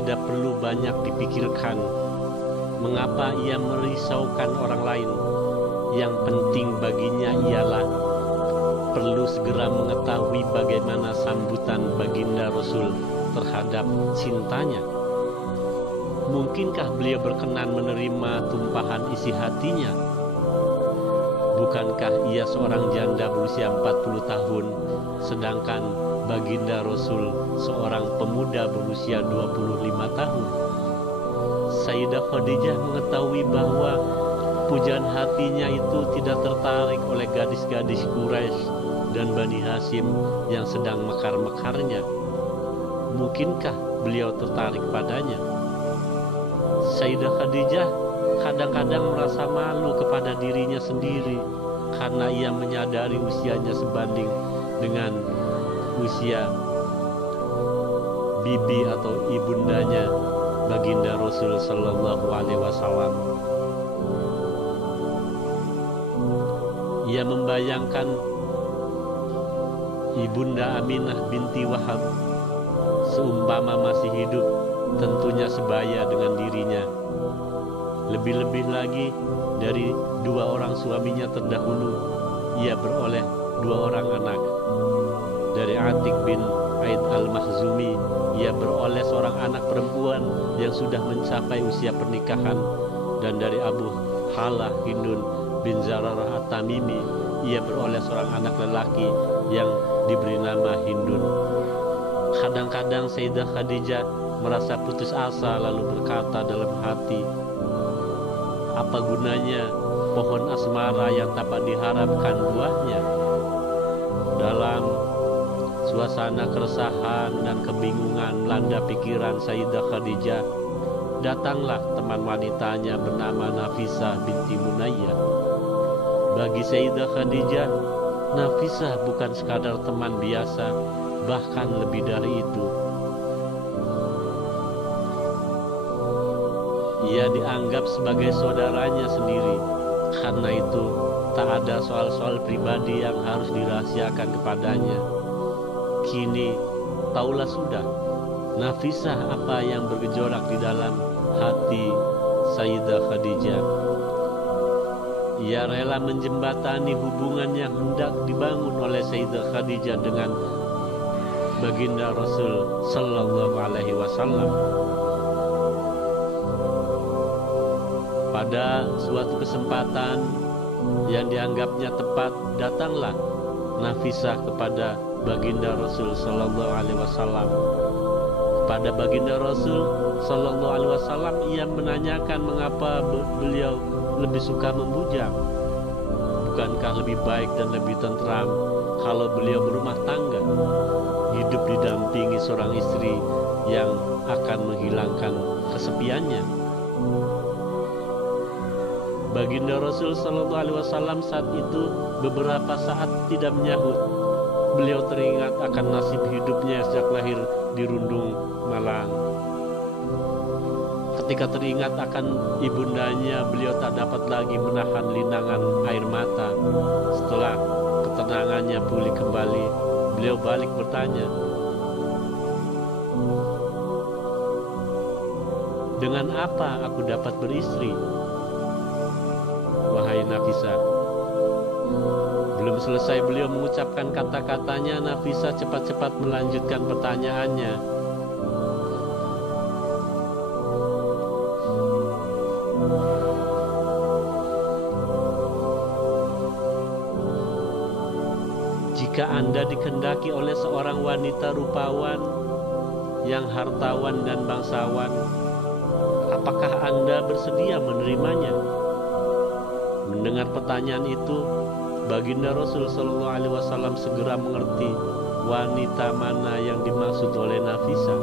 tidak perlu banyak dipikirkan. Mengapa ia merisaukan orang lain? Yang penting baginya ialah perlu segera mengetahui bagaimana sambutan baginda Rasul terhadap cintanya. Mungkinkah beliau berkenan menerima tumpahan isi hatinya? Bukankah ia seorang janda berusia 40 tahun, sedangkan baginda Rasul seorang pemuda berusia 25 tahun? Sayyidah Khadijah mengetahui bahwa pujaan hatinya itu tidak tertarik oleh gadis-gadis Quraisy dan Bani Hashim yang sedang mekar-mekarnya. Mungkinkah beliau tertarik padanya? Sayyidah Khadijah kadang-kadang merasa malu kepada dirinya sendiri karena ia menyadari usianya sebanding dengan usia bibi atau ibundanya baginda Rasul sallallahu alaihi wasallam. Ia membayangkan ibunda Aminah binti Wahab seumpama masih hidup tentunya sebaya dengan dirinya. Lebih-lebih lagi dari dua orang suaminya terdahulu, ia beroleh dua orang anak. Dari Atik bin Aid al-Makhzumi, ia beroleh seorang anak perempuan yang sudah mencapai usia pernikahan. Dan dari Abu Halah Hindun bin Zararah At-Tamimi, ia beroleh seorang anak lelaki yang diberi nama Hindun. Kadang-kadang Sayyidah Khadijah merasa putus asa lalu berkata dalam hati, apa gunanya pohon asmara yang dapat diharapkan buahnya? Dalam suasana keresahan dan kebingungan melanda pikiran Sayyidah Khadijah, datanglah teman wanitanya bernama Nafisah binti Munayyah. Bagi Sayyidah Khadijah, Nafisah bukan sekadar teman biasa, bahkan lebih dari itu. Ia dianggap sebagai saudaranya sendiri. Karena itu, tak ada soal-soal pribadi yang harus dirahasiakan kepadanya. Kini, taulah sudah, Nafisah apa yang bergejolak di dalam hati Sayyidah Khadijah. Ia rela menjembatani hubungan yang hendak dibangun oleh Sayyidah Khadijah dengan baginda Rasul sallallahu alaihi wasallam. Pada suatu kesempatan yang dianggapnya tepat, datanglah Nafisah kepada baginda Rasul sallallahu alaihi wasallam. Kepada baginda Rasul sallallahu alaihi wasallam ia menanyakan mengapa beliau lebih suka membujang. Bukankah lebih baik dan lebih tentram kalau beliau berumah tangga, hidup didampingi seorang istri yang akan menghilangkan kesepiannya? Baginda Rasul sallallahu alaihi wasallam saat itu beberapa saat tidak menyahut. Beliau teringat akan nasib hidupnya sejak lahir di Rundung Malang. Ketika teringat akan ibundanya, beliau tak dapat lagi menahan linangan air mata. Setelah ketenangannya pulih kembali, beliau balik bertanya, dengan apa aku dapat beristri, wahai Nafisah? Belum selesai beliau mengucapkan kata-katanya, Nafisah cepat-cepat melanjutkan pertanyaannya. Jika Anda dikehendaki oleh seorang wanita rupawan yang hartawan dan bangsawan, apakah Anda bersedia menerimanya? Mendengar pertanyaan itu, baginda Rasul sallallahu alaihi wasallam segera mengerti wanita mana yang dimaksud oleh Nafisah.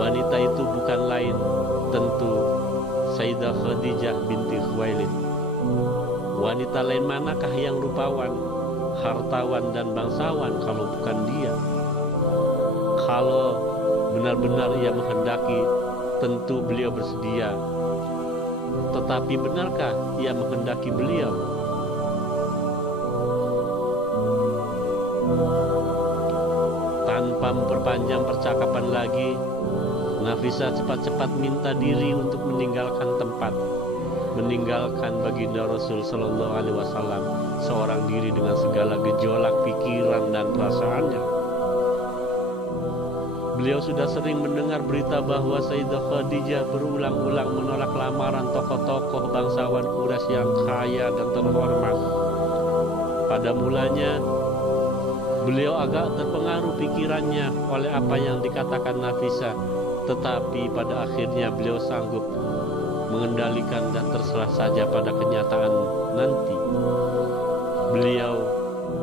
Wanita itu bukan lain, tentu Sayyidah Khadijah binti Khuwailid. Wanita lain manakah yang rupawan, hartawan dan bangsawan kalau bukan dia? Kalau benar-benar ia menghendaki, tentu beliau bersedia. Tetapi benarkah ia menghendaki beliau? Tanpa memperpanjang percakapan lagi, Nafisah cepat-cepat minta diri untuk meninggalkan tempat, meninggalkan baginda Rasul Sallallahu Alaihi Wasallam seorang diri dengan segala gejolak pikiran dan perasaannya. Beliau sudah sering mendengar berita bahwa Sayyidah Khadijah berulang-ulang menolak lamaran tokoh-tokoh bangsawan Quraisy yang kaya dan terhormat. Pada mulanya, beliau agak terpengaruh pikirannya oleh apa yang dikatakan Nafisah, tetapi pada akhirnya beliau sanggup mengendalikan dan terserah saja pada kenyataan nanti. Beliau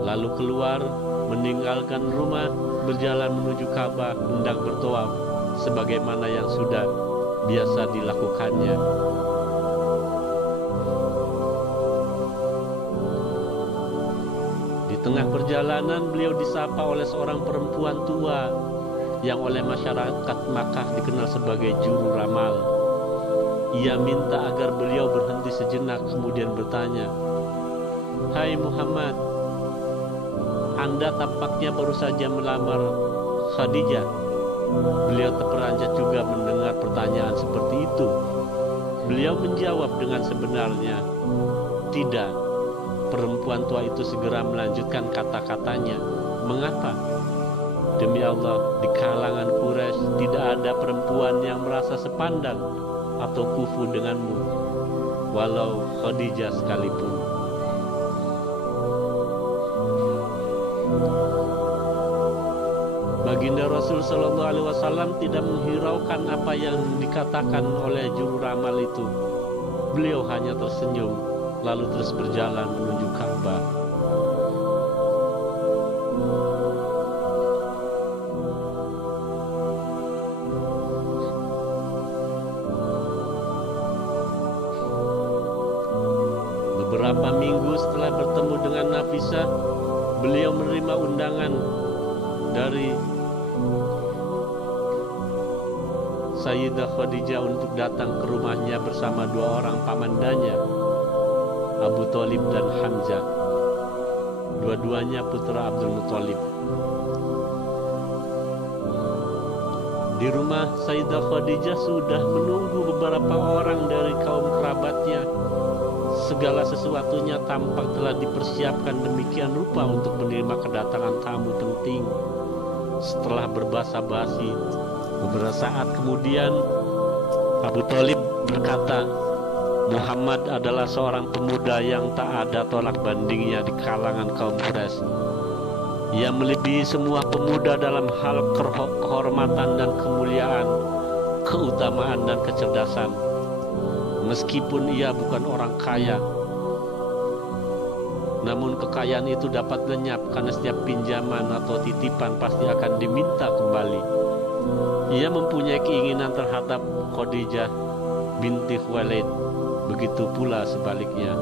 lalu keluar, meninggalkan rumah, berjalan menuju Ka'bah, hendak bertawaf sebagaimana yang sudah biasa dilakukannya. Di tengah perjalanan beliau disapa oleh seorang perempuan tua yang oleh masyarakat Makkah dikenal sebagai juru ramal. Ia minta agar beliau berhenti sejenak, kemudian bertanya, "Hai Muhammad, Anda tampaknya baru saja melamar Khadijah." Beliau terperanjat juga mendengar pertanyaan seperti itu. Beliau menjawab dengan sebenarnya, "Tidak." Perempuan tua itu segera melanjutkan kata-katanya, "Mengapa? Demi Allah, di kalangan Quraisy tidak ada perempuan yang merasa sepandang atau kufu denganmu, walau Khadijah sekalipun." Baginda Rasul Sallallahu Alaihi Wasallam tidak menghiraukan apa yang dikatakan oleh juru ramal itu. Beliau hanya tersenyum, lalu terus berjalan menuju Ka'bah. Beberapa minggu setelah bertemu dengan Nafisah, beliau menerima undangan dari Sayyidah Khadijah untuk datang ke rumahnya bersama dua orang pamandanya, Abu Thalib dan Hamzah. Dua-duanya putra Abdul Muthalib. Di rumah Sayyidah Khadijah sudah menunggu beberapa orang dari kaum kerabatnya. Segala sesuatunya tampak telah dipersiapkan demikian rupa untuk menerima kedatangan tamu penting. Setelah berbasa-basi, beberapa saat kemudian Abu Thalib berkata, "Muhammad adalah seorang pemuda yang tak ada tolak bandingnya di kalangan kaum Quraisy. Ia melebihi semua pemuda dalam hal kehormatan dan kemuliaan, keutamaan dan kecerdasan. Meskipun ia bukan orang kaya, namun kekayaan itu dapat lenyap karena setiap pinjaman atau titipan pasti akan diminta kembali. Ia mempunyai keinginan terhadap Khadijah binti Khuwailid, begitu pula sebaliknya.